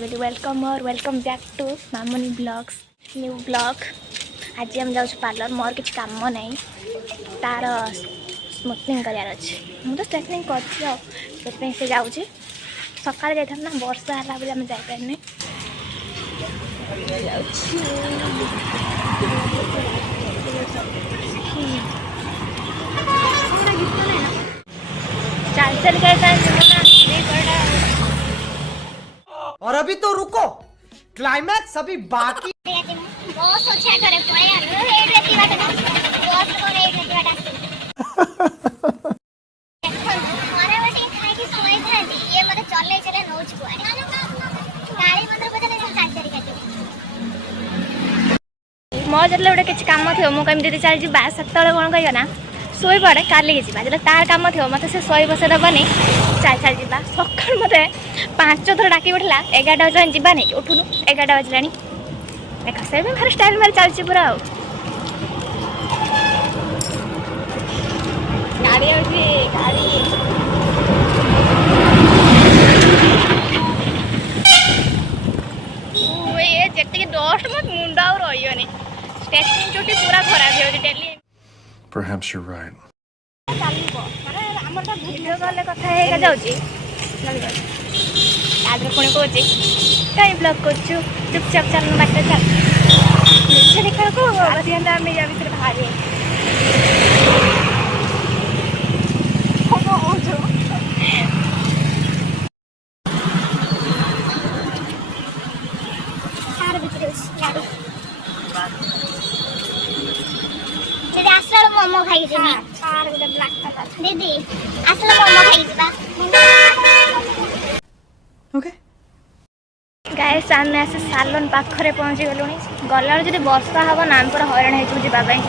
बोली वेलकम और welcome back to mamuni blogs new blog. आज हम जाऊँ पार्लर मोर किसी काम ना तार स्मूथनिंग करार अच्छे मुझे तो स्ट्रेटनिंग कर जाऊँ सकाल जाता ना वर्षा है बोली आम जापारे चल चल और अभी तो रुको, क्लाइमैक्स अभी बाकी। मो जो गोटे किसी कम थी मुझे दीदी चल जा सत कौन कहना शोई पड़े काली जा तार कम थी मत से शोई बस दबनी चल चल जा सका मत 5 थर डाक पड़ा 11टा बजे जावानी उठुनु 11टा बजला देख से भारी स्टाइल मारे चलती पूरा गाड़ी गाड़ी ये जी डस्ट मत मुंड आ रही स्ट्रेचिंग चुटी पूरा खराब हो daily. Perhaps you're right. Video call कथा जाऊँगी पुणी कौच कहीं ब्लॉग कर चुपचाप चल बाट चल देखा को आम या भर बाहर मोमो खाई दीदी आसला मोमो खाई Okay. गाइस आम आसे सालोन पाखरे पहुँची गलु गला जो वर्षा हम ना पूरा हईराण हो जावाई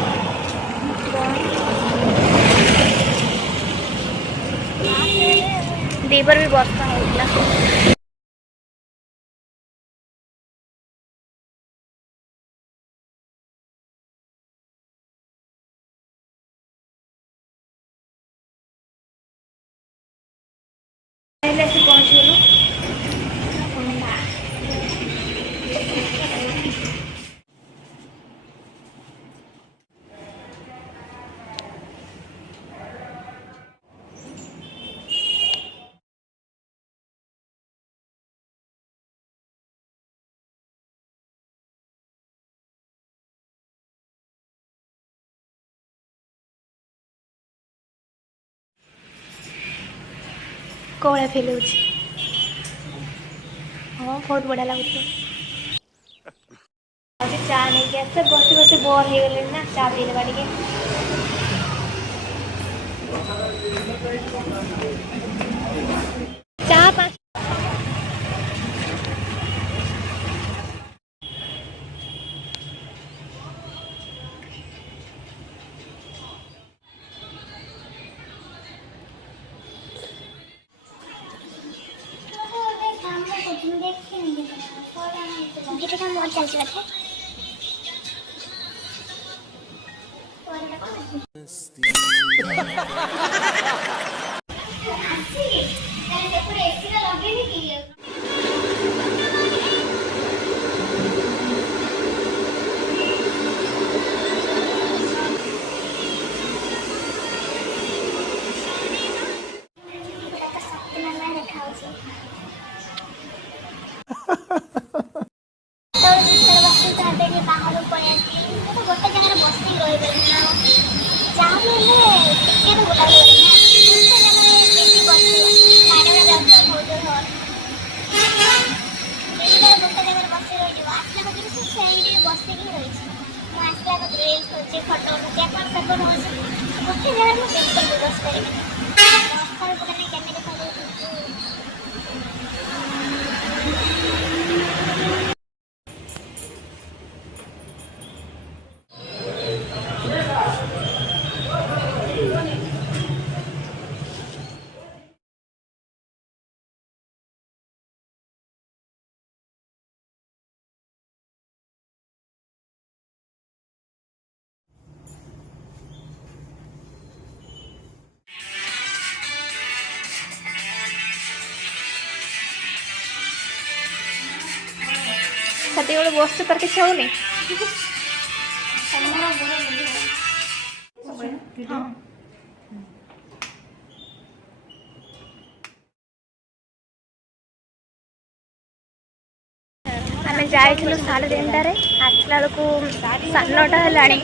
दीपर भी वर्षा होता पहुँच गलु कौड़ा फिल हो बहुत बढ़िया लगुच चा नहीं आसे बस बस बोर हो गले ना चा पी देवा टे चा पाँच ସେତେବେଳେ ବସଛୁ ତୋର କିଛି ହଉନି? ହଁ। ଆମେ ଯାଇଥିଲୁ 3:30ରେ ଆସିଲା ବେଳକୁ 9:30 ହେଲାଣି।